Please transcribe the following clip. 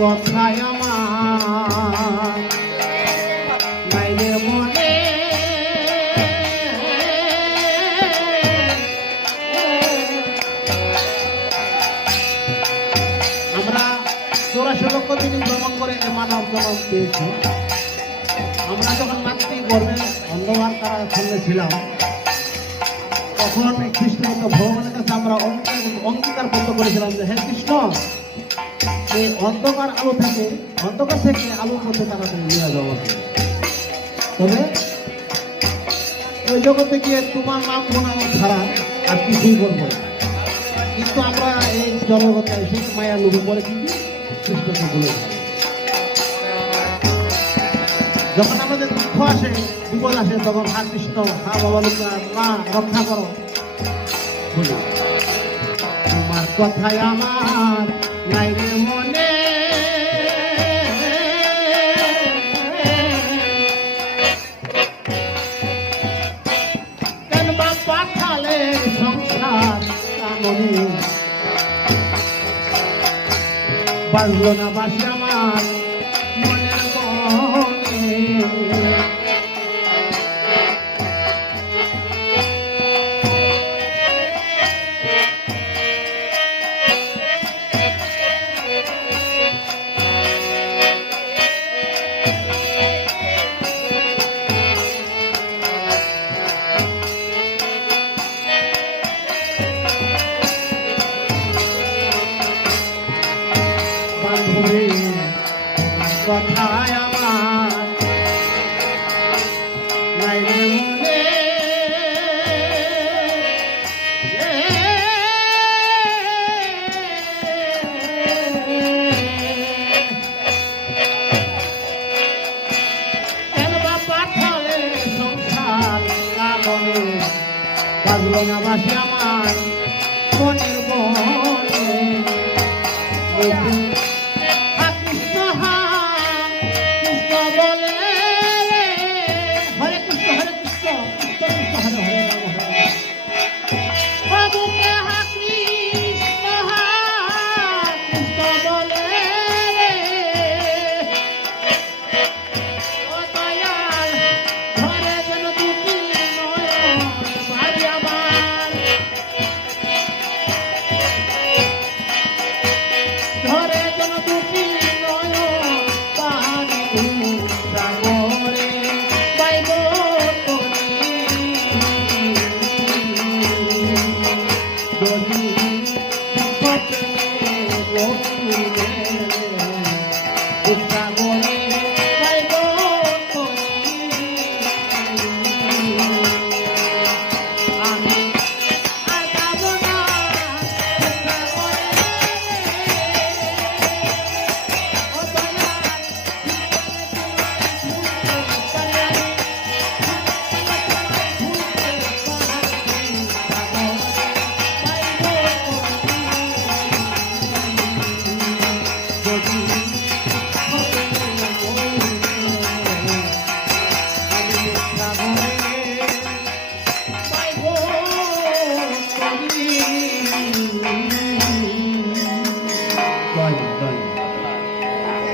কথায় আমার নাই রে মনে আমরা 84 লক্ষ দিন ভ্রমণ করে মানব জন্ম পেয়েছি। আমরা যখন মাতৃগর্ভে অন্ধকার তারা সঙ্গে ছিলাম তখন খ্রিস্টভক্ত ভগবানের কাছে আমরা অঙ্গীকারবদ্ধ করেছিলাম যে হে কৃষ্ণ এই অন্ধকার থেকে আলোর মধ্যে তাড়াতাড়ি নিয়ে জগতে, তবে ওই জগতে গিয়ে তোমার নাম গোনানো ছাড়া আর কিছুই বলবো না। কিন্তু আমরা এই জগতে এসে মায়া লোভে পড়ে কিন্তু কৃষ্ণকে বলে যখন আমাদের দুঃখ আসে বিপদ আসে তখন হা কৃষ্ণ হা বাবা লোকনাথ মা রক্ষা করো বলি। তোমার কথায় আমার নাই রে মনে কেন বা পাঠালে সংসার কামনে বাজলো না বাসি আমার মনের মনে। কথায় আমার নাই রে মনে কেন বা পাঠালে সংসার কামনে বাজলো না বাসি আমার মনের মনে। Thank you.